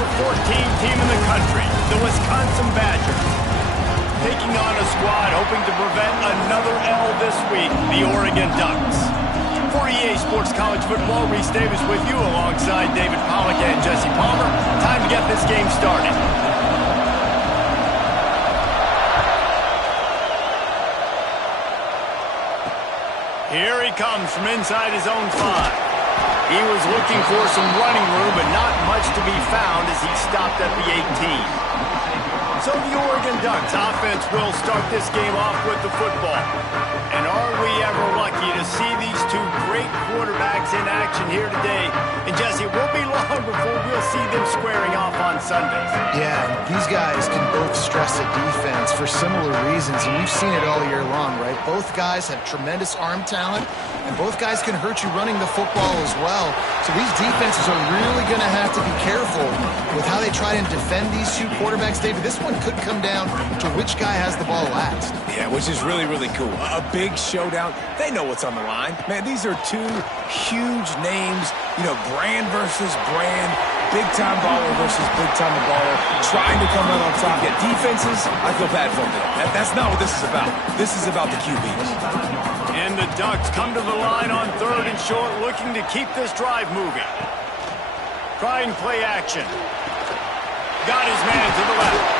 number 14 team in the country, the Wisconsin Badgers. Taking on a squad hoping to prevent another L this week, the Oregon Ducks. For EA Sports College Football, Reese Davis with you alongside David Pollack and Jesse Palmer. Time to get this game started. Here he comes from inside his own 5. He was looking for some running room, but not much to be found as he stopped at the 18. So the Oregon Ducks offense will start this game off with the football. And are we ever lucky to see these two great quarterbacks in action here today? And Jesse, it won't be long before we'll see them squaring off on Sundays. Yeah, these guys can both stress a defense for similar reasons, and we've seen it all year long, right? Both guys have tremendous arm talent, and both guys can hurt you running the football as well. So these defenses are really going to have to be careful with how they try and defend these two quarterbacks. David, this one could come down to which guy has the ball last. Yeah, which is really, really cool. A big showdown. They know what's on the line. Man, these are two huge names, you know, brand versus brand, big-time baller versus big-time baller, trying to come out on top. Yet defenses, I feel bad for them. That's not what this is about. This is about the QBs. And the Ducks come to the line on 3rd and short, looking to keep this drive moving. Trying play action. Got his man to the left.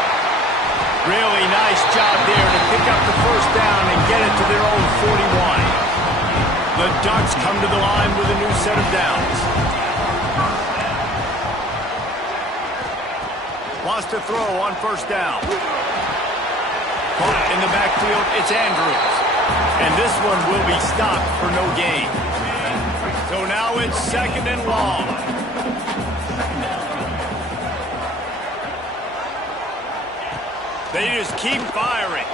Really nice job there to pick up the first down and get it to their own 41. The Ducks come to the line with a new set of downs. Wants to throw on 1st down. Caught in the backfield, it's Andrews. And this one will be stopped for no gain. So now it's 2nd and long. They just keep firing.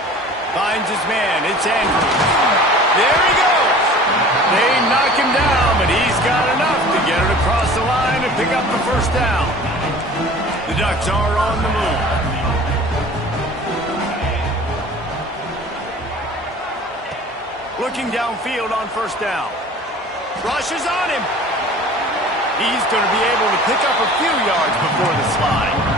Finds his man. It's Andrews. There he goes. They knock him down, but he's got enough to get it across the line and pick up the 1st down. The Ducks are on the move. Looking downfield on 1st down. Rushes on him. He's going to be able to pick up a few yards before the slide.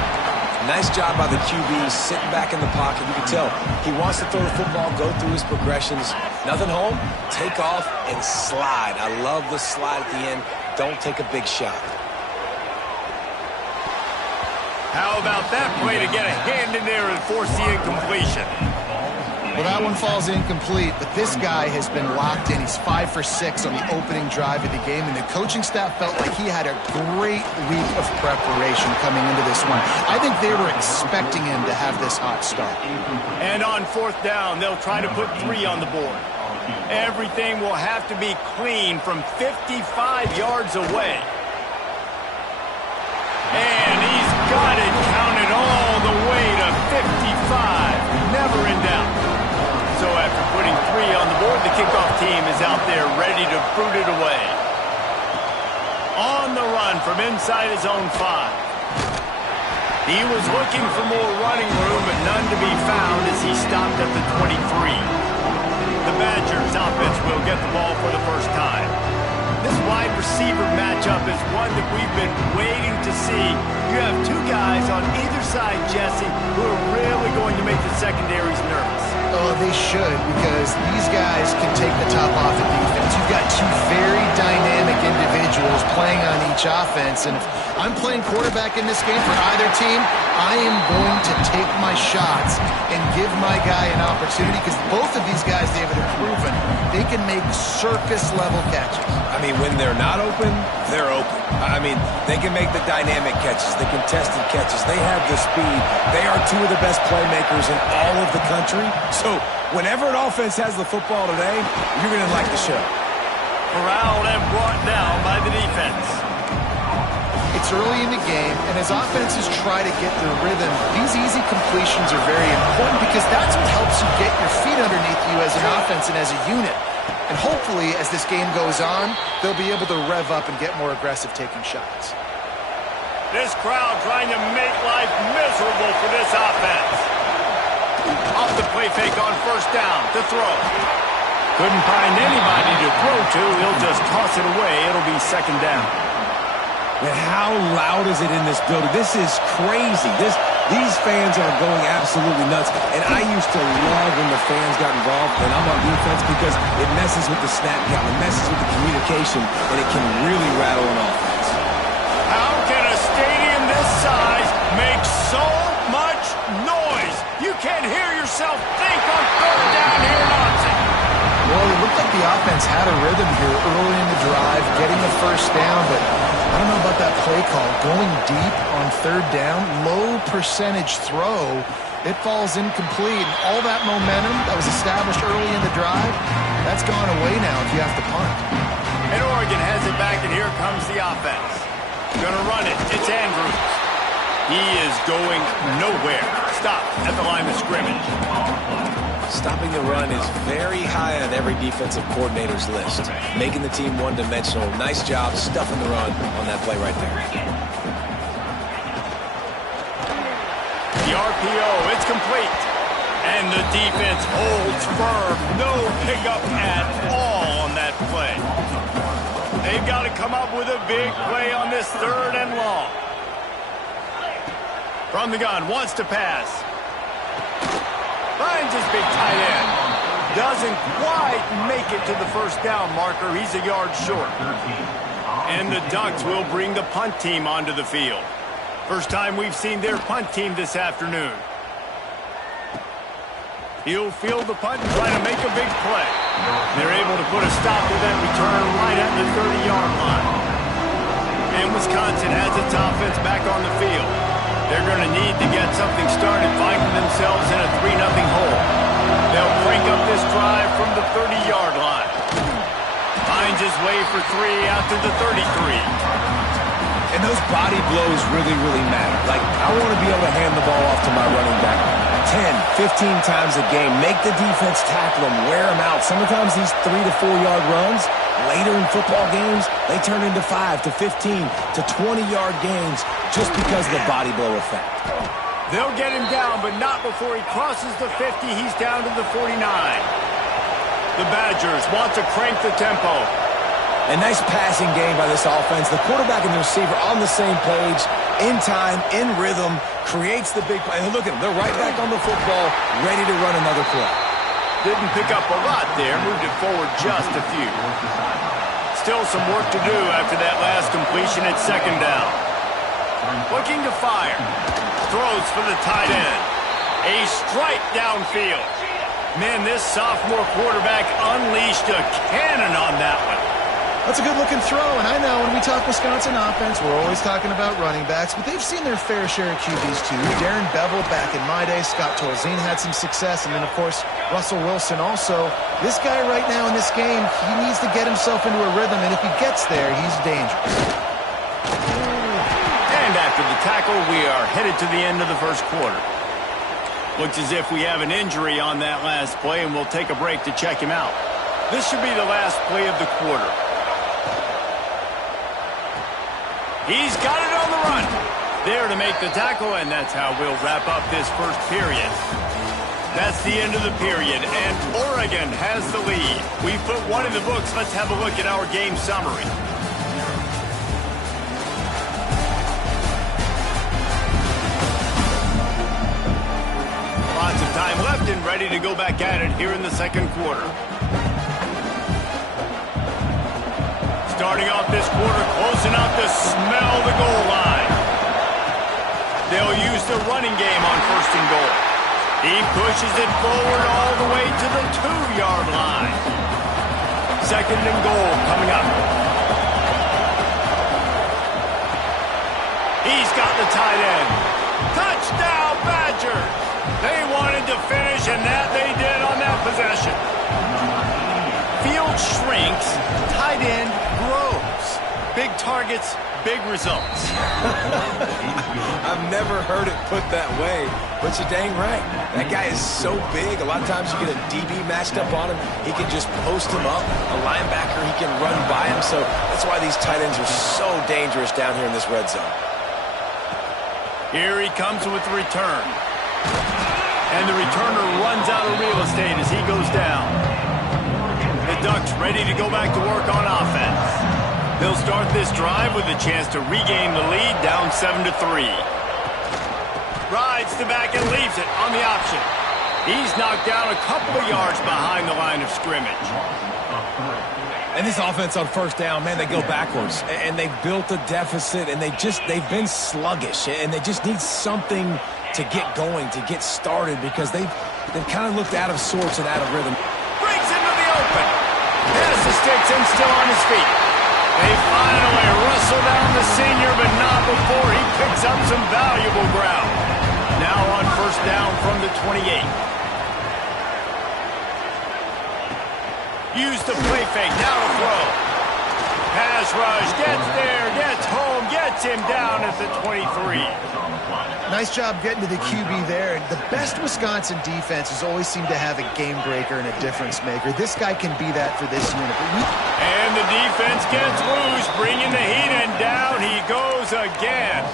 Nice job by the QB, sitting back in the pocket. You can tell he wants to throw the football, go through his progressions. Nothing home, take off, and slide. I love the slide at the end. Don't take a big shot. How about that play to get a hand in there and force the incompletion? Well, that one falls incomplete, but this guy has been locked in. He's 5 for 6 on the opening drive of the game, and the coaching staff felt like he had a great week of preparation coming into this one. I think they were expecting him to have this hot start. And on 4th down, they'll try to put 3 on the board. Everything will have to be clean from 55 yards away. And he's got it counted all the way to 55. Never in doubt. So after putting 3 on the board, the kickoff team is out there ready to boot it away. On the run from inside his own 5. He was looking for more running room, but none to be found as he stopped at the 23. The Badgers offense will get the ball for the 1st time. This wide receiver matchup is one that we've been waiting to see. You have 2 guys on either side, Jesse, who are really going to make the secondaries nervous. Oh, they should, because these guys can take the top off the defense. You've got 2 very dynamic individuals playing on each offense, and if I'm playing quarterback in this game for either team, I am going to take my shots and give my guy an opportunity, because both of these guys, David, have proven they can make circus-level catches. I mean, when they're not open, they're open. I mean, they can make the dynamic catches, the contested catches. They have the speed. They are 2 of the best playmakers in all of the country. So whenever an offense has the football today, you're going to like the show. Corralled and brought down by the defense. It's early in the game, and as offenses try to get their rhythm, these easy completions are very important, because that's what helps you get your feet underneath you as an offense and as a unit. And hopefully, as this game goes on, they'll be able to rev up and get more aggressive taking shots. This crowd trying to make life miserable for this offense. Off the play fake on 1st down to throw. Couldn't find anybody to throw to. He'll just toss it away. It'll be 2nd down. Man, how loud is it in this building? This is crazy. These fans are going absolutely nuts. And I used to love when the fans got involved, and I'm on defense, because it messes with the snap count, it messes with the communication, and it can really rattle an offense. How can a stadium this size make so much noise? You can't hear yourself think on third down here in Austin. Well, it looked like the offense had a rhythm here early in the drive, getting the first down, but I don't know about that play call. Going deep on third down, low percentage throw, it falls incomplete. And all that momentum that was established early in the drive, that's gone away now if you have to punt. And Oregon has it back, and here comes the offense. Gonna run it. It's Andrews. He is going nowhere. Stop at the line of scrimmage. Stopping the run is very high on every defensive coordinator's list. Making the team one-dimensional. Nice job stuffing the run on that play right there. The RPO, it's complete. And the defense holds firm. No pickup at all on that play. They've got to come up with a big play on this third and long. From the gun, wants to pass. Finds his big tight end. Doesn't quite make it to the first down marker. He's a yard short. And the Ducks will bring the punt team onto the field. First time we've seen their punt team this afternoon. He'll field the punt and try to make a big play. They're able to put a stop to that return right at the 30-yard line. And Wisconsin has its offense back on the field. They're going to need to get something started, finding themselves in a 3-0 hole. They'll crank up this drive from the 30-yard line. Finds his way for 3 out to the 33. And those body blows really, really matter. Like, I want to be able to hand the ball off to my running back 10, 15 times a game. Make the defense tackle them, wear them out. Sometimes these 3 to 4 yard runs, later in football games, they turn into 5 to 15 to 20-yard gains just because of the body blow effect. They'll get him down, but not before he crosses the 50. He's down to the 49. The Badgers want to crank the tempo. A nice passing game by this offense. The quarterback and the receiver on the same page, in time, in rhythm, creates the big play. And look at them. They're right back on the football, ready to run another play. Didn't pick up a lot there. Moved it forward just a few. Still some work to do after that last completion at second down. Looking to fire. Throws for the tight end. A strike downfield. Man, this sophomore quarterback unleashed a cannon on that one. That's a good-looking throw, and I know when we talk Wisconsin offense, we're always talking about running backs, but they've seen their fair share of QBs too. Darren Bevel back in my day, Scott Tolzien had some success, and then, of course, Russell Wilson also. This guy right now in this game, he needs to get himself into a rhythm, and if he gets there, he's dangerous. And after the tackle, we are headed to the end of the first quarter. Looks as if we have an injury on that last play, and we'll take a break to check him out. This should be the last play of the quarter. He's got it on the run. There to make the tackle, and that's how we'll wrap up this first period. That's the end of the period, and Oregon has the lead. We've put one in the books. Let's have a look at our game summary. Lots of time left and ready to go back at it here in the second quarter. Starting off this quarter, close enough to smell the goal line. They'll use the running game on first and goal. He pushes it forward all the way to the 2-yard line. Second and goal coming up. He's got the tight end. Touchdown, Badgers! They wanted to finish, and that they did on that possession. Field shrinks, tight end grows. Big targets, big results. I've never heard it put that way, but you're dang right. That guy is so big. A lot of times you get a DB matched up on him. He can just post him up. A linebacker, he can run by him. So that's why these tight ends are so dangerous down here in this red zone. Here he comes with the return. And the returner runs out of real estate as he goes down. The Ducks ready to go back to work on offense. They'll start this drive with a chance to regain the lead, down 7-3. Rides to back and leaves it on the option. He's knocked down a couple of yards behind the line of scrimmage. And this offense on first down, man, they go backwards. And they've built a deficit, and they've been sluggish. And they just need something to get going, to get started, because they've kind of looked out of sorts and out of rhythm. Breaks into the open. Pass the sticks and still on his feet. They finally wrestle down the senior, but not before he picks up some valuable ground. Now on first down from the 28. Use the play fake, now to throw. Pass rush, gets there, gets home, gets him down at the 23. Nice job getting to the QB there. The best Wisconsin defenses always seem to have a game breaker and a difference maker. This guy can be that for this unit. And the defense gets loose, bringing the heat, and down he goes again.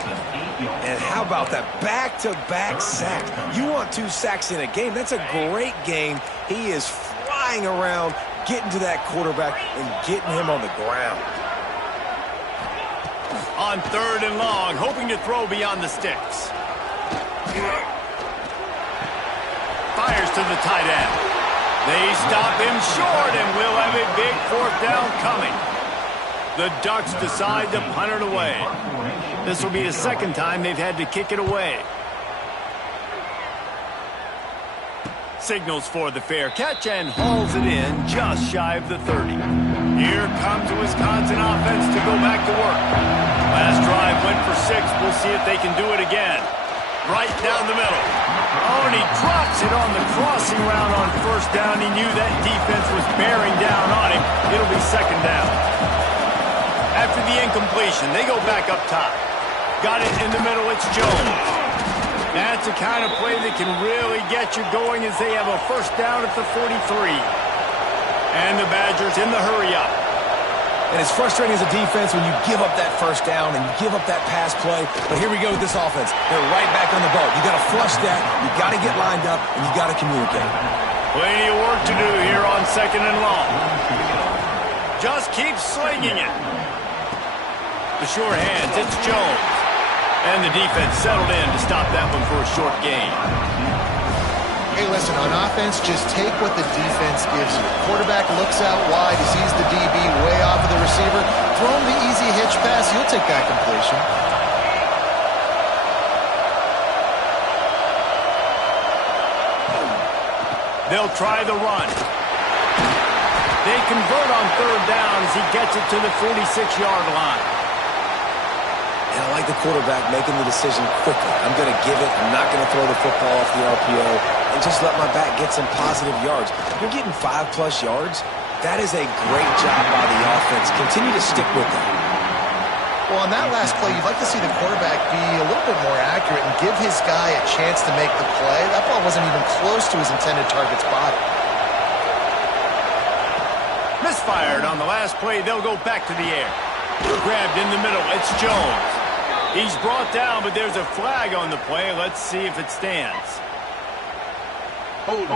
And how about that back-to-back sack? You want 2 sacks in a game. That's a great game. He is flying around, getting to that quarterback and getting him on the ground. On 3rd and long, hoping to throw beyond the sticks. Fires to the tight end. They stop him short, and we'll have a big 4th down coming. The Ducks decide to punt it away. This will be the 2nd time they've had to kick it away. Signals for the fair catch and hauls it in just shy of the 30. Here comes the Wisconsin offense to go back to work. Last drive went for 6. We'll see if they can do it again. Right down the middle. Oh, and he drops it on the crossing route on first down. He knew that defense was bearing down on him. It'll be 2nd down. After the incompletion, they go back up top. Got it in the middle. It's Jones. That's the kind of play that can really get you going as they have a first down at the 43. And the Badgers in the hurry-up. And it's frustrating as a defense when you give up that first down and you give up that pass play. But here we go with this offense. They're right back on the boat. You got to flush that. You got to get lined up, and you got to communicate. Plenty of work to do here on 2nd and long. Just keep slinging it. The sure hands, it's Jones. And the defense settled in to stop that one for a short gain. Hey, listen, on offense, just take what the defense gives you. Quarterback looks out wide, he sees the DB way off of the receiver. Throw him the easy hitch pass, he'll take that completion. They'll try the run. They convert on 3rd down as he gets it to the 46-yard line. And I like the quarterback making the decision quickly. I'm going to give it. I'm not going to throw the football off the RPO and just let my back get some positive yards. You're getting 5+ yards. That is a great job by the offense. Continue to stick with that. Well, on that last play, you'd like to see the quarterback be a little bit more accurate and give his guy a chance to make the play. That ball wasn't even close to his intended target's body. Misfired on the last play. They'll go back to the air. Grabbed in the middle. It's Jones. He's brought down, but there's a flag on the play. Let's see if it stands. Hold.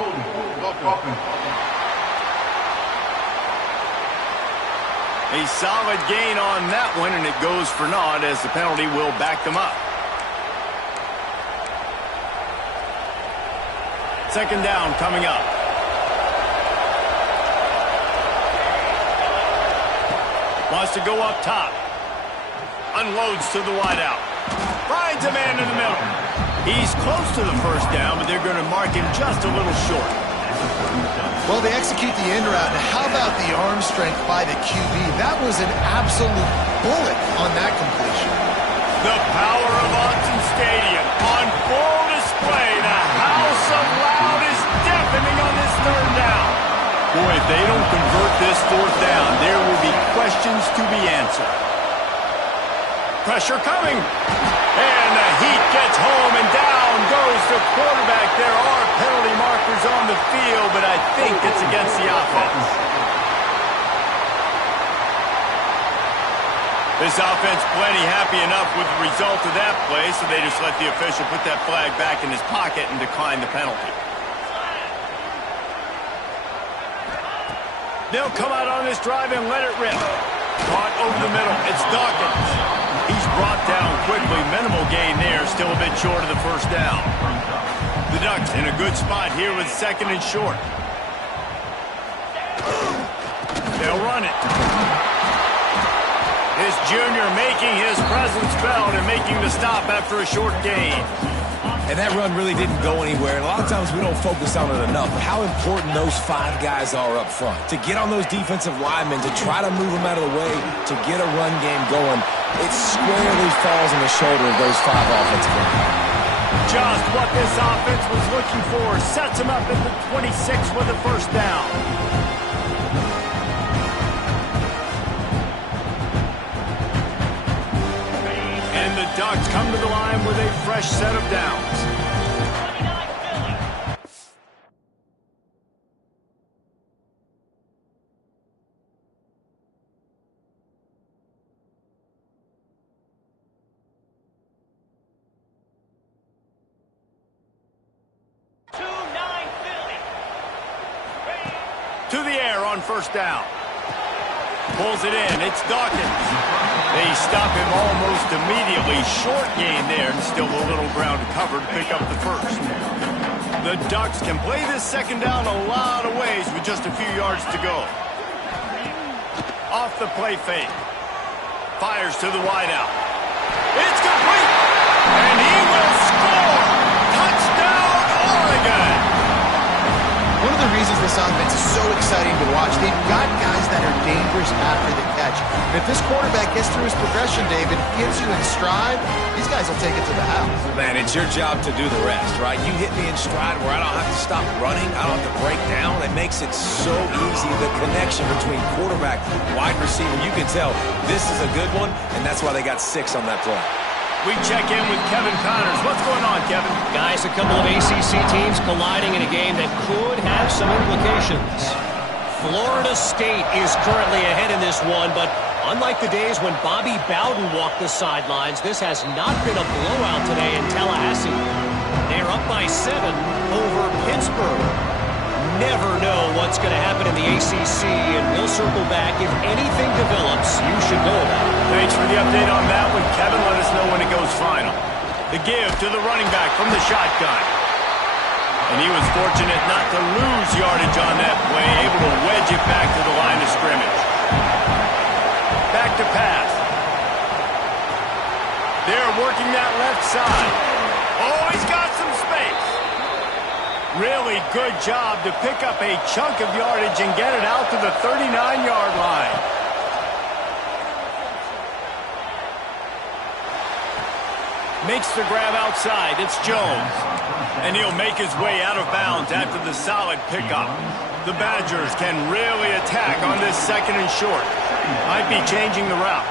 A solid gain on that one, and it goes for naught as the penalty will back them up. 2nd down coming up. Wants to go up top. Unloads to the wideout. Finds a man in the middle. He's close to the first down, but they're going to mark him just a little short. Well, they execute the end route. And how about the arm strength by the QB? That was an absolute bullet on that completion. The power of Autzen Stadium on full display. The house of loud is deafening on this 3rd down. Boy, if they don't convert this 4th down, there will be questions to be answered. Pressure coming. And the heat gets home, and down goes the quarterback. There are penalty markers on the field, but I think it's against the offense. This offense plenty happy enough with the result of that play, so they just let the official put that flag back in his pocket and decline the penalty. They'll come out on this drive and let it rip. Caught over the middle. It's Dawkins. He's brought down quickly. Minimal gain there. Still a bit short of the first down. The Ducks in a good spot here with second and short. They'll run it. This junior making his presence felt and making the stop after a short gain. And that run really didn't go anywhere. And a lot of times we don't focus on it enough. How important those 5 guys are up front. To get on those defensive linemen, to try to move them out of the way, to get a run game going, it squarely falls on the shoulder of those 5 offensive linemen. Just what this offense was looking for. Sets him up at the 26 with a first down. And the Ducks come to the line with a fresh set of downs. To the air on first down. Pulls it in. It's Dawkins. They stop him almost immediately. Short gain there, and still a little ground to cover to pick up the first. The Ducks can play this second down a lot of ways with just a few yards to go. Off the play fake. Fires to the wideout. It's complete. And he will score. Touchdown, Oregon. One of the reasons this offense is so exciting to watch, they've got guys that are dangerous after the catch. And if this quarterback gets through his progression, David, gets you in stride, these guys will take it to the house. Man, it's your job to do the rest, right? You hit me in stride where I don't have to stop running. I don't have to break down. It makes it so easy. The connection between quarterback, wide receiver, you can tell this is a good one, and that's why they got 6 on that play. We check in with Kevin Connors. What's going on, Kevin? Guys, a couple of ACC teams colliding in a game that could have some implications. Florida State is currently ahead in this one, but unlike the days when Bobby Bowden walked the sidelines, this has not been a blowout today in Tallahassee. They're up by 7 over Pittsburgh. Never know what's going to happen in the ACC, and we'll circle back. If anything develops, you should know about it. Thanks for the update on that one, Kevin. Let us know when it goes final. The give to the running back from the shotgun. And he was fortunate not to lose yardage on that play, able to wedge it back to the line of scrimmage. Back to pass. They're working that left side. Oh, he's got some space. Really good job to pick up a chunk of yardage and get it out to the 39-yard line. Makes the grab outside. It's Jones. And he'll make his way out of bounds after the solid pickup. The Badgers can really attack on this second and short. Might be changing the route.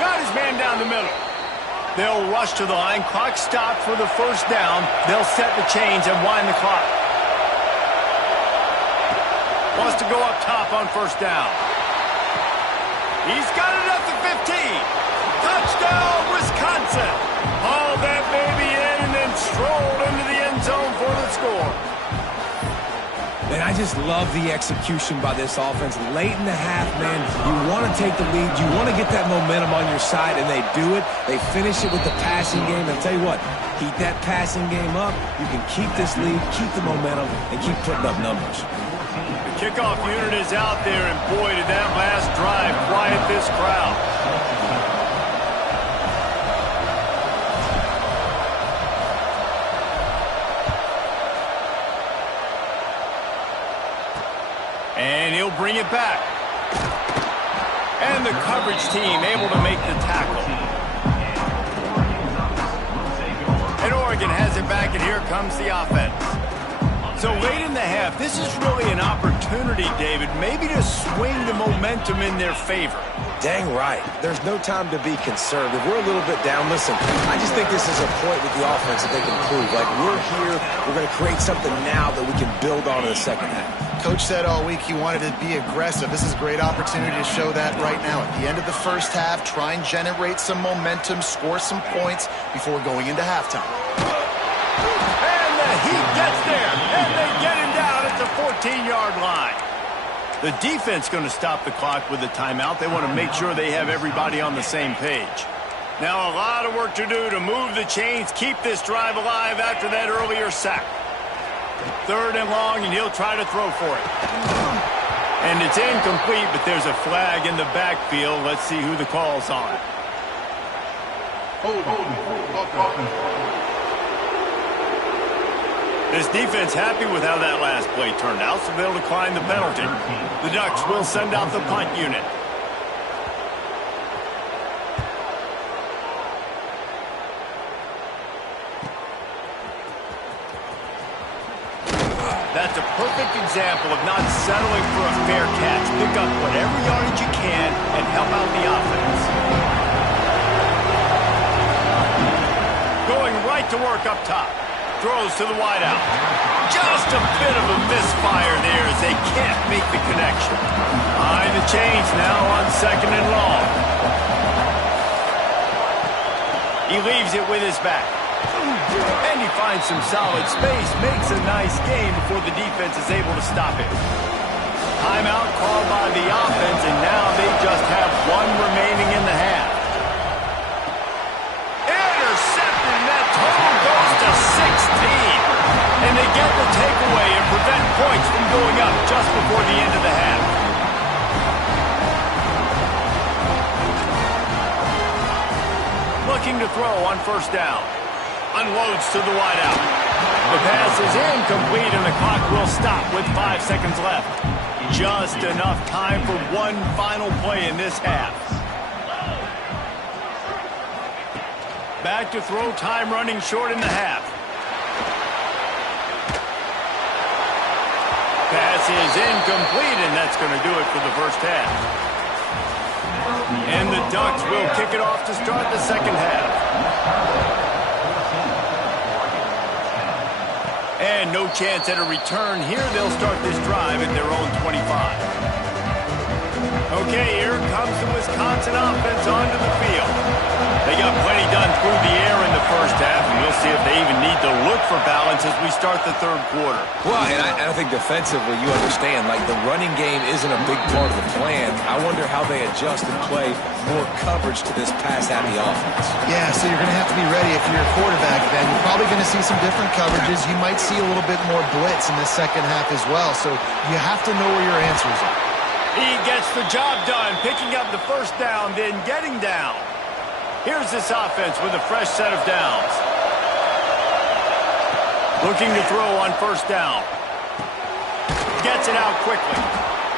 Got his man down the middle. They'll rush to the line. Clock stopped for the first down. They'll set the chains and wind the clock. Wants to go up top on first down. He's got it at the 15. Touchdown, Wisconsin. Hauled that baby in and then strolled into the end zone for the score. And I just love the execution by this offense. Late in the half, man, you want to take the lead. You want to get that momentum on your side, and they do it. They finish it with the passing game. And I'll tell you what, keep that passing game up. You can keep this lead, keep the momentum, and keep putting up numbers. The kickoff unit is out there, and boy, did that last drive quiet this crowd. And he'll bring it back. And the coverage team able to make the tackle. And Oregon has it back, and here comes the offense. So late in the half, this is really an opportunity, David, maybe to swing the momentum in their favor. Dang right. There's no time to be concerned. If we're a little bit down, listen, I just think this is a point with the offense that they can prove. Like, we're here, we're going to create something now that we can build on in the second half. Coach said all week he wanted to be aggressive. This is a great opportunity to show that right now. At the end of the first half, try and generate some momentum, score some points before going into halftime. And the heat gets there, and they get him down at the 14-yard line. The defense going to stop the clock with a timeout. They want to make sure they have everybody on the same page. Now a lot of work to do to move the chains, keep this drive alive after that earlier sack. 3rd and long, and he'll try to throw for it. And it's incomplete, but there's a flag in the backfield. Let's see who the call's on. This defense happy with how that last play turned out, so they'll decline the penalty. The Ducks will send out the punt unit. That's a perfect example of not settling for a fair catch. Pick up whatever yardage you can and help out the offense. Going right to work up top. Throws to the wideout. Just a bit of a misfire there as they can't make the connection. Behind the chains now on 2nd and long. He leaves it with his back. And he finds some solid space. Makes a nice game before the defense is able to stop it. Timeout called by the offense, and now they just have one remaining in the half. Intercepted, and that total goes to 16. And they get the takeaway and prevent points from going up just before the end of the half. Looking to throw on 1st down. Unloads to the wideout. The pass is incomplete, and the clock will stop with 5 seconds left. Just enough time for one final play in this half. Back to throw, time running short in the half. Pass is incomplete, and that's going to do it for the first half. And the Ducks will kick it off to start the second half. And no chance at a return here. They'll start this drive at their own 25. Okay, here comes the Wisconsin offense onto the field. They got plenty done through the air in the first half, and we'll see if they even need to look for balance as we start the 3rd quarter. Well, and I think defensively, you understand, like the running game isn't a big part of the plan. I wonder how they adjust and play more coverage to this pass-happy offense. Yeah, so you're going to have to be ready if you're a quarterback then. You're probably going to see some different coverages. You might see a little bit more blitz in the second half as well, so you have to know where your answers are. He gets the job done, picking up the 1st down, then getting down. Here's this offense with a fresh set of downs. Looking to throw on 1st down. Gets it out quickly.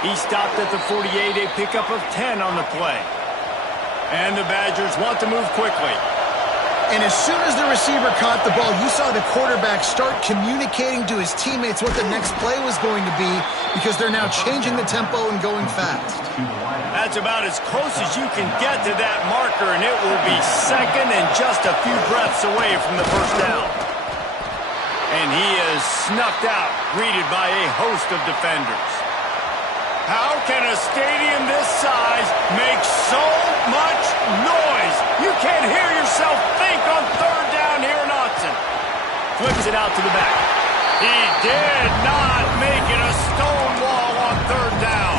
He stopped at the 48, a pickup of 10 on the play. And the Badgers want to move quickly. And as soon as the receiver caught the ball, you saw the quarterback start communicating to his teammates what the next play was going to be because they're now changing the tempo and going fast. That's about as close as you can get to that marker, and it will be 2nd and just a few breaths away from the 1st down. And he is snuffed out, greeted by a host of defenders. How can a stadium this size make so much noise? You can't hear yourself think on 3rd down here in Autzen. Flips it out to the back. He did not make it a stone wall on 3rd down.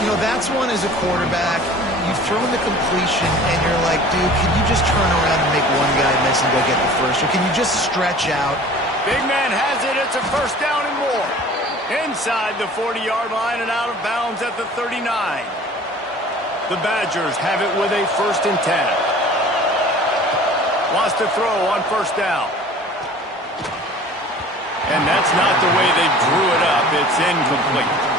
You know, that's one as a quarterback. You've thrown the completion, and you're like, dude, can you just turn around and make one guy miss and go get the first? Or can you just stretch out? Big man has it. It's a 1st down and more. Inside the 40-yard line and out of bounds at the 39. The Badgers have it with a 1st and 10. Wants to throw on 1st down. And that's not the way they drew it up. It's incomplete.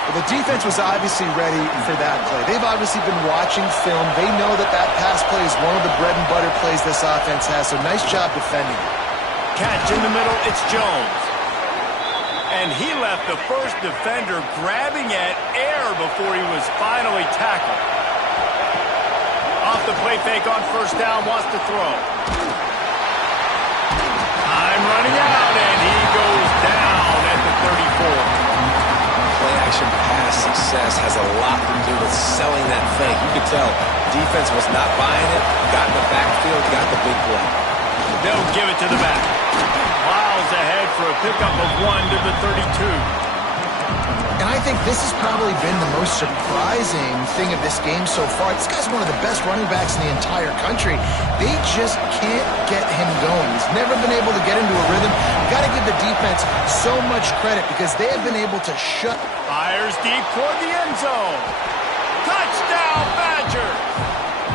Well, the defense was obviously ready for that play. They've obviously been watching film. They know that that pass play is one of the bread and butter plays this offense has, so nice job defending. Catch in the middle, it's Jones. And he left the first defender grabbing at air before he was finally tackled. Off the play fake on 1st down, wants to throw. Time running out, and he goes down at the 34. Play-action pass success has a lot to do with selling that fake. You could tell defense was not buying it, got in the backfield, got the big play. They'll give it to the back. Miles ahead for a pickup of 1 to the 32. And I think this has probably been the most surprising thing of this game so far. This guy's one of the best running backs in the entire country. They just can't get him going. He's never been able to get into a rhythm. Got to give the defense so much credit because they have been able to shut. Fires deep toward the end zone. Touchdown, Badgers!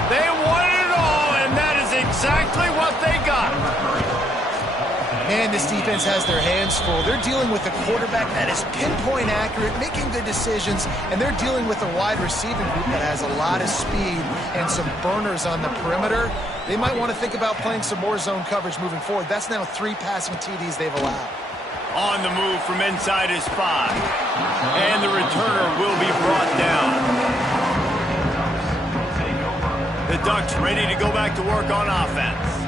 They won it all, and that is exactly what they got. Man, this defense has their hands full. They're dealing with a quarterback that is pinpoint accurate, making good decisions, and they're dealing with a wide receiving group that has a lot of speed and some burners on the perimeter. They might want to think about playing some more zone coverage moving forward. That's now 3 passing TDs they've allowed. On the move from inside his 5. And the returner will be brought down. The Ducks ready to go back to work on offense.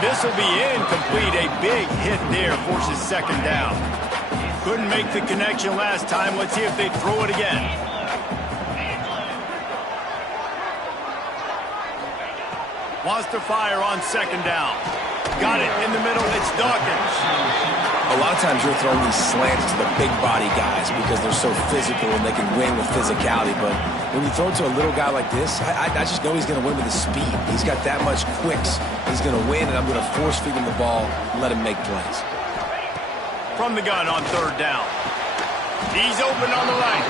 This will be incomplete. A big hit there forces second down. Couldn't make the connection last time. Let's see if they throw it again. Wants to fire on second down. Got it in the middle. It's Dawkins. A lot of times you're throwing these slants to the big body guys because they're so physical and they can win with physicality. But when you throw it to a little guy like this, I just know he's going to win with his speed. He's got that much quicks. He's going to win, and I'm going to force feed him the ball and let him make plays. From the gun on third down. He's open on the right.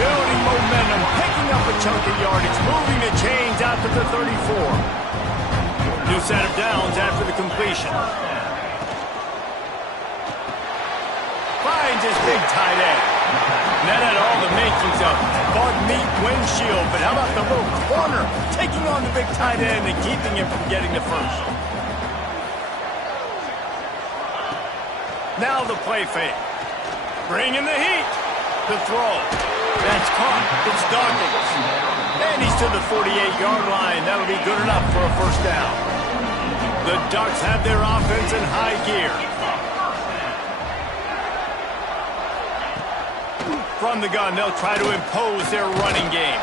Building momentum, picking up a chunk of yardage, moving the chains out to the 34. New set of downs after the completion. Finds his big tight end. That had all the makings of bug meat windshield, but how about the little corner taking on the big tight end and keeping him from getting the first? Now the play fake. Bringing the heat. The throw. That's caught. It's Dawkins. And he's to the 48-yard line. That'll be good enough for a first down. The Ducks have their offense in high gear. From the gun, they'll try to impose their running game.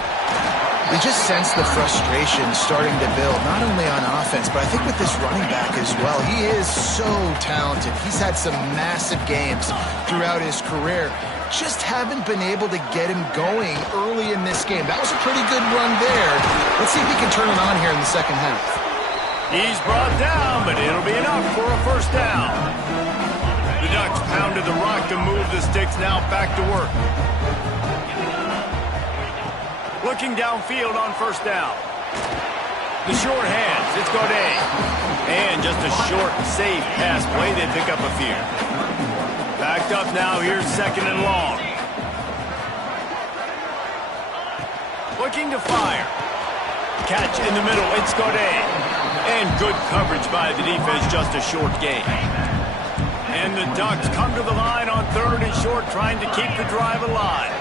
You just sense the frustration starting to build, not only on offense, but I think with this running back as well. He is so talented. He's had some massive games throughout his career. Just haven't been able to get him going early in this game. That was a pretty good run there. Let's see if he can turn it on here in the second half. He's brought down, but it'll be enough for a first down. The Ducks pounded the rock to move the sticks, now back to work. Looking downfield on first down. The short hands, it's Godet. And just a short, safe pass play, they pick up a few. Backed up now, here's second and long. Looking to fire. Catch in the middle, it's Godet. And good coverage by the defense, just a short gain. And the Ducks come to the line on third and short, trying to keep the drive alive.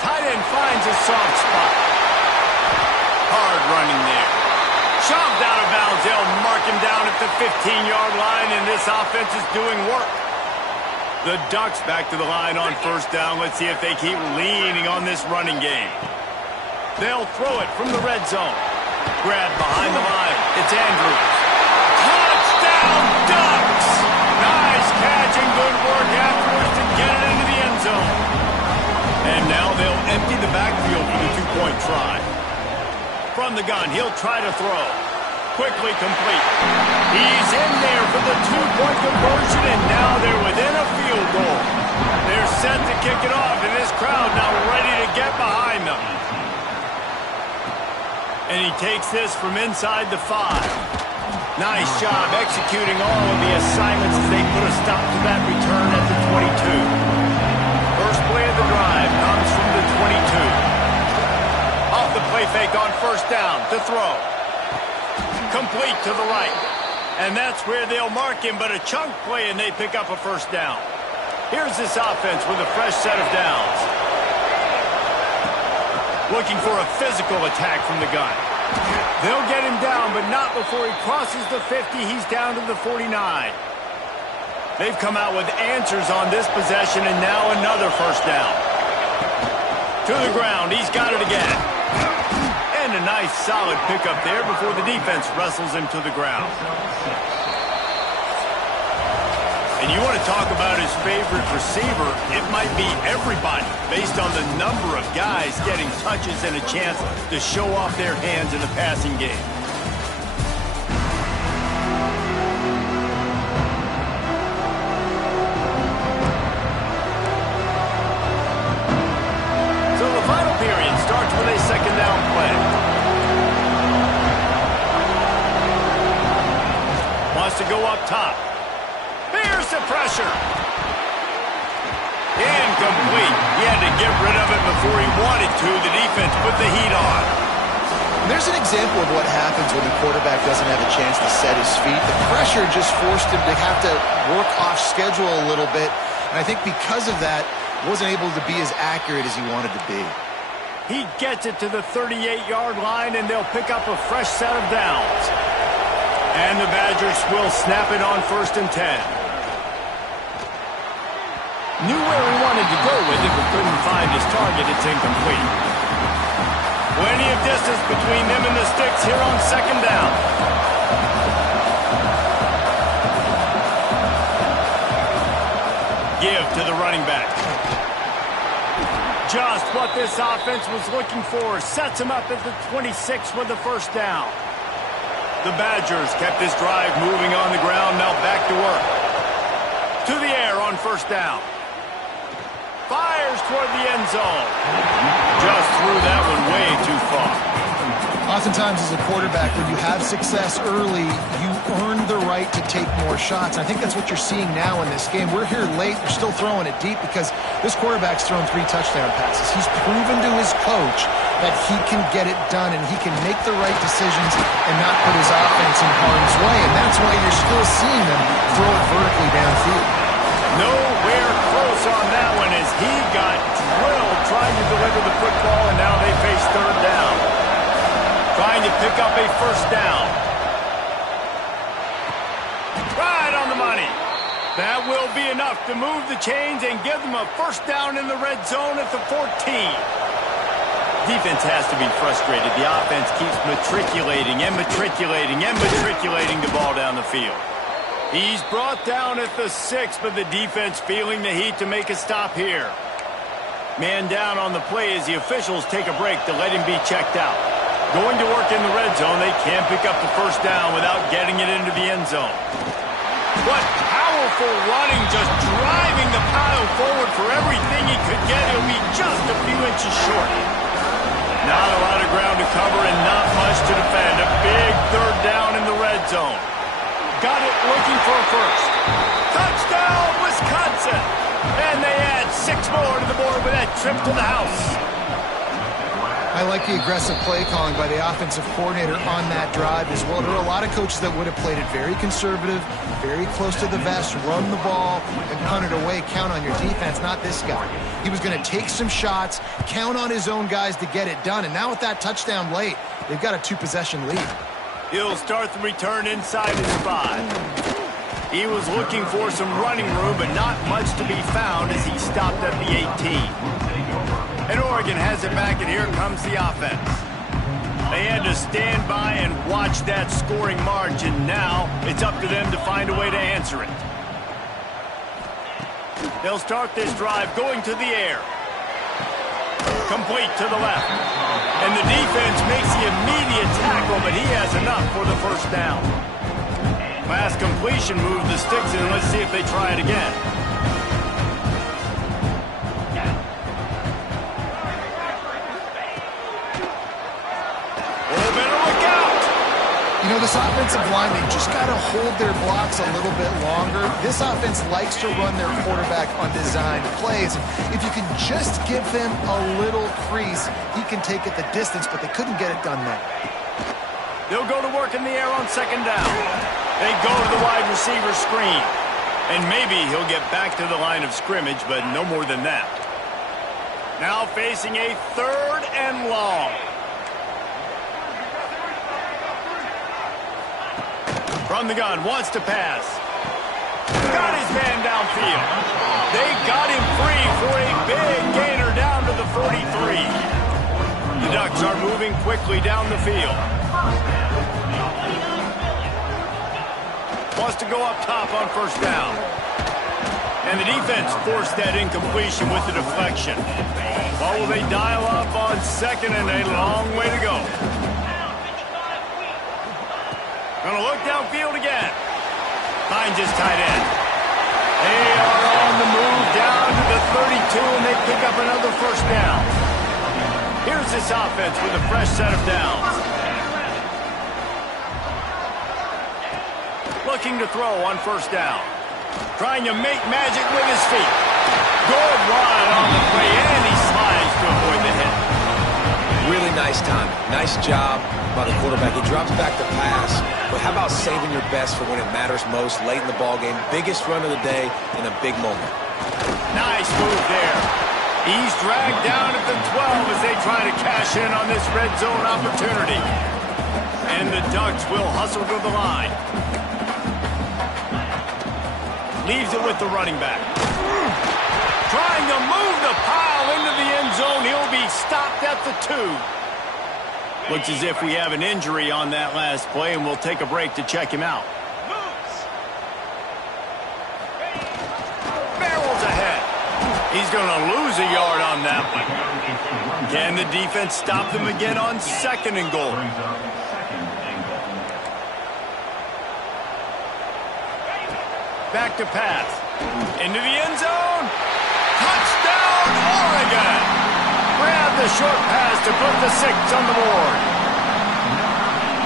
Tight end finds a soft spot. Hard running there. Shoved out of bounds. They'll mark him down at the 15-yard line, and this offense is doing work. The Ducks back to the line on first down. Let's see if they keep leaning on this running game. They'll throw it from the red zone. Grab behind the line. It's Andrews. Touchdown, Ducks! Nice catch and good work afterwards to get it into the end zone. And now they'll empty the backfield for the two-point try. From the gun, he'll try to throw. Quickly complete. He's in there for the two-point conversion, and now they're within a field goal. They're set to kick it off, and this crowd now ready to get behind them. And he takes this from inside the 5. Nice job executing all of the assignments as they put a stop to that return at the 22. First play of the drive comes from the 22. Off the play fake on first down to throw. Complete to the right. And that's where they'll mark him, but a chunk play and they pick up a first down. Here's this offense with a fresh set of downs. Looking for a physical attack from the gun. They'll get him down, but not before he crosses the 50. He's down to the 49. They've come out with answers on this possession, and now another first down. To the ground, he's got it again. And a nice solid pickup there before the defense wrestles him to the ground. And you want to talk about his favorite receiver, it might be everybody, based on the number of guys getting touches and a chance to show off their hands in the passing game. With a second down play. Wants to go up top. Here's the pressure. Incomplete. He had to get rid of it before he wanted to. The defense put the heat on. There's an example of what happens when the quarterback doesn't have a chance to set his feet. The pressure just forced him to have to work off schedule a little bit. And I think because of that, wasn't able to be as accurate as he wanted to be. He gets it to the 38-yard line, and they'll pick up a fresh set of downs. And the Badgers will snap it on 1st and 10. Knew where he wanted to go with it, but couldn't find his target. It's incomplete. Plenty of distance between them and the sticks here on 2nd down. Give to the running back. Just what this offense was looking for. Sets him up at the 26 with the first down. The Badgers kept this drive moving on the ground. Now back to work. To the air on 1st down. Fires toward the end zone. Just threw that one way too far. Oftentimes as a quarterback, when you have success early, you earn the right to take more shots. I think that's what you're seeing now in this game. We're here late. They're still throwing it deep because this quarterback's thrown 3 touchdown passes. He's proven to his coach that he can get it done and he can make the right decisions and not put his offense in harm's way. And that's why you're still seeing them throw it vertically downfield. Nowhere close on that one as he got drilled trying to deliver the football, and now they face 3rd down. Trying to pick up a first down. Right on the money. That will be enough to move the chains and give them a first down in the red zone at the 14. Defense has to be frustrated. The offense keeps matriculating and matriculating and matriculating the ball down the field. He's brought down at the 6, but the defense feeling the heat to make a stop here. Man down on the play as the officials take a break to let him be checked out. Going to work in the red zone, they can't pick up the first down without getting it into the end zone. What powerful running, just driving the pile forward for everything he could get. He'll be just a few inches short. Not a lot of ground to cover and not much to defend. A big 3rd down in the red zone. Got it looking for a first. Touchdown, Wisconsin! And they add 6 more to the board with that trip to the house. I like the aggressive play calling by the offensive coordinator on that drive as well. There are a lot of coaches that would have played it very conservative, very close to the vest, run the ball, and punt it away, count on your defense. Not this guy. He was going to take some shots, count on his own guys to get it done, and now with that touchdown late, they've got a 2-possession lead. He'll start the return inside his 5. He was looking for some running room, but not much to be found as he stopped at the 18. And Oregon has it back, and here comes the offense. They had to stand by and watch that scoring march, and now it's up to them to find a way to answer it. They'll start this drive going to the air. Complete to the left. And the defense makes the immediate tackle, but he has enough for the first down. Last completion moved the sticks, and let's see if they try it again. You know, this offensive line, they just got to hold their blocks a little bit longer. This offense likes to run their quarterback on designed plays. If you can just give them a little crease, he can take it the distance, but they couldn't get it done there. They'll go to work in the air on 2nd down. They go to the wide receiver screen. And maybe he'll get back to the line of scrimmage, but no more than that. Now facing a 3rd and long. From the gun, wants to pass. Got his man downfield. They got him free for a big gainer down to the 43. The Ducks are moving quickly down the field. Wants to go up top on first down. And the defense forced that incompletion with the deflection. What will they dial up on second and a long way to go? Gonna look downfield again. Finds his tight end. They are on the move down to the 32, and they pick up another first down. Here's this offense with a fresh set of downs. Looking to throw on first down. Trying to make magic with his feet. Good run on the play, and he slides to avoid the hit. Really nice time. Nice job by the quarterback. He drops back to pass, but how about saving your best for when it matters most late in the ballgame? Biggest run of the day in a big moment. Nice move there. He's dragged down at the 12 as they try to cash in on this red zone opportunity. And the Ducks will hustle to the line. Leaves it with the running back. Trying to move the pile into the end zone. He'll be stopped at the 2. Looks as if we have an injury on that last play, and we'll take a break to check him out. Barrels ahead. He's going to lose a yard on that one. Can the defense stop them again on second and goal? Back to pass. Into the end zone. Touchdown, Oregon! Grab the short pass to put the 6 on the board.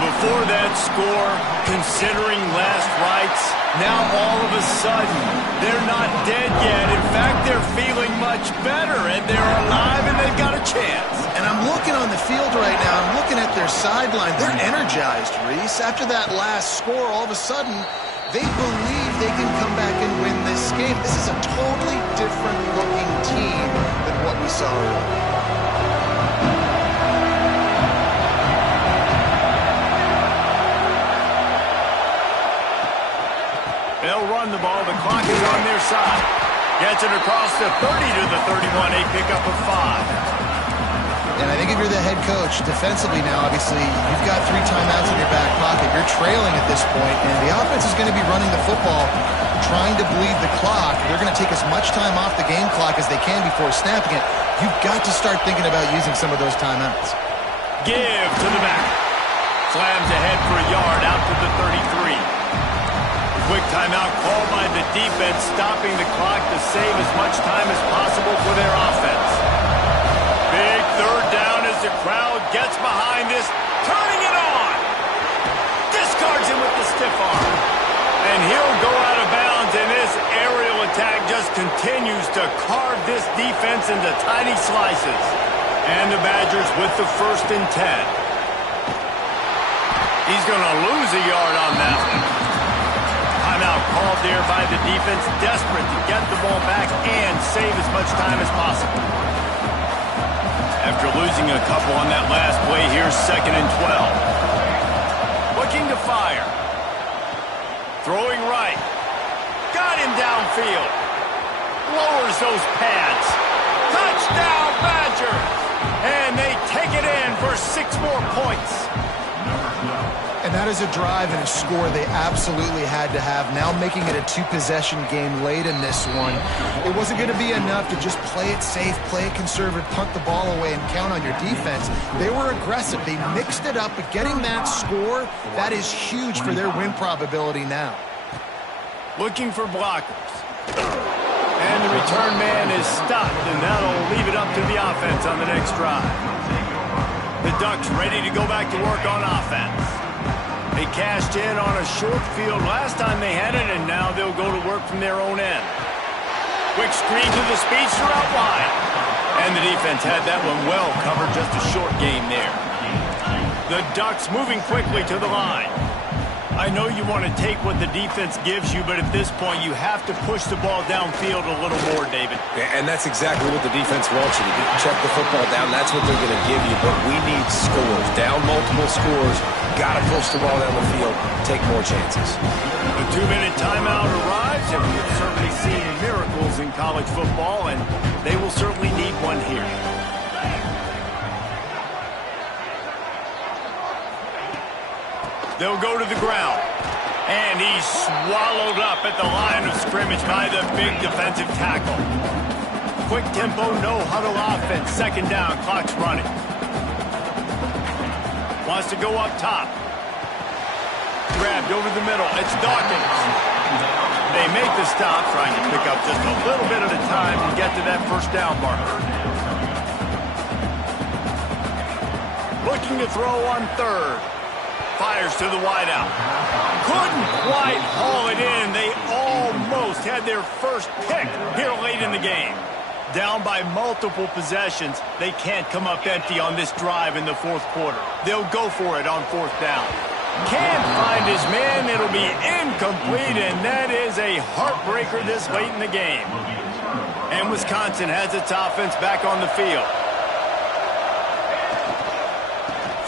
Before that score, considering last rites, now all of a sudden, they're not dead yet. In fact, they're feeling much better, and they're alive, and they've got a chance. And I'm looking on the field right now. I'm looking at their sideline. They're energized, Reese. After that last score, all of a sudden, they believe they can come back and win this game. This is a totally different looking team than what we saw earlier. They'll run the ball. The clock is on their side. Gets it across the 30 to the 31. A pickup of 5. And I think if you're the head coach, defensively now, obviously, you've got 3 timeouts in your back pocket. You're trailing at this point, and the offense is going to be running the football, trying to bleed the clock. They're going to take as much time off the game clock as they can before snapping it. You've got to start thinking about using some of those timeouts. Give to the back. Slams ahead for a yard out to the 33. Quick timeout called by the defense, stopping the clock to save as much time as possible for their offense. Big third down as the crowd gets behind this, turning it on. Discards him with the stiff arm. And he'll go out of bounds, and this aerial attack just continues to carve this defense into tiny slices. And the Badgers with the 1st and 10. He's going to lose a yard on that one. Timeout called there by the defense, desperate to get the ball back and save as much time as possible. After losing a couple on that last play, here's 2nd and 12. Looking to fire. Throwing right. Got him downfield. Lowers those pads. Touchdown, Badgers! And they take it in for 6 more points. And that is a drive and a score they absolutely had to have. Now making it a 2-possession game late in this one. It wasn't going to be enough to just play it safe, play it conservative, punt the ball away, and count on your defense. They were aggressive. They mixed it up, but getting that score, that is huge for their win probability now. Looking for blockers. And the return man is stopped, and that'll leave it up to the offense on the next drive. The Ducks ready to go back to work on offense. They cashed in on a short field last time they had it, and now they'll go to work from their own end. Quick screen to the speedster out wide. And the defense had that one well covered, just a short game there. The Ducks moving quickly to the line. I know you want to take what the defense gives you, but at this point, you have to push the ball downfield a little more, David. Yeah, and that's exactly what the defense wants you to do. Check the football down. That's what they're going to give you, but we need scores. Down multiple scores. Got to push the ball down the field. Take more chances. A 2-minute timeout arrives, and we've certainly seen miracles in college football, and they will certainly need one here. They'll go to the ground. And he's swallowed up at the line of scrimmage by the big defensive tackle. Quick tempo, no huddle offense. Second down, clock's running. Wants to go up top. Grabbed over the middle. It's Dawkins. They make the stop, trying to pick up just a little bit at a time to get to that first down marker. Looking to throw on third. Fires to the wideout. Couldn't quite haul it in. They almost had their first pick here late in the game. Down by multiple possessions, they can't come up empty on this drive in the fourth quarter. They'll go for it on fourth down. Can't find his man. It'll be incomplete, and that is a heartbreaker this late in the game. And Wisconsin has its offense back on the field.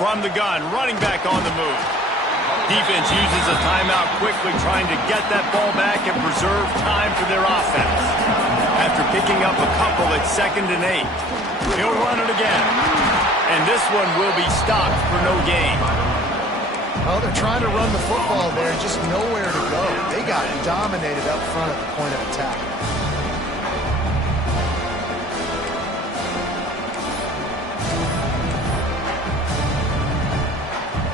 From the gun, running back on the move. Defense uses a timeout quickly, trying to get that ball back and preserve time for their offense. After picking up a couple at 2nd and 8, he'll run it again. And this one will be stopped for no gain. Well, they're trying to run the football there, just nowhere to go. They got dominated up front at the point of attack.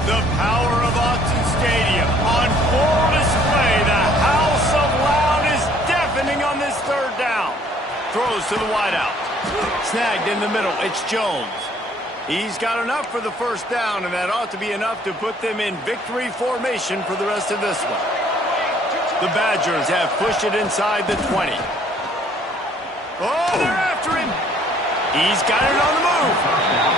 The power of Autzen Stadium on full display. The house of loud is deafening on this third down. Throws to the wideout. Snagged in the middle. It's Jones. He's got enough for the first down, and that ought to be enough to put them in victory formation for the rest of this one. The Badgers have pushed it inside the 20. Oh, they're after him. He's got it on the move.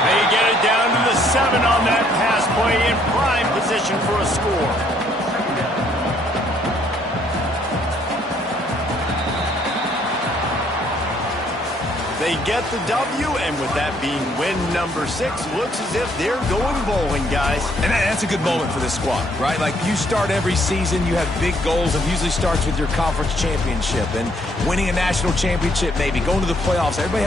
They get it down to the 7 on that pass play, in prime position for a score. They get the W, and with that being win number 6, looks as if they're going bowling, guys. And that's a good moment for this squad, right? Like, you start every season, you have big goals. It usually starts with your conference championship and winning a national championship, maybe going to the playoffs. Everybody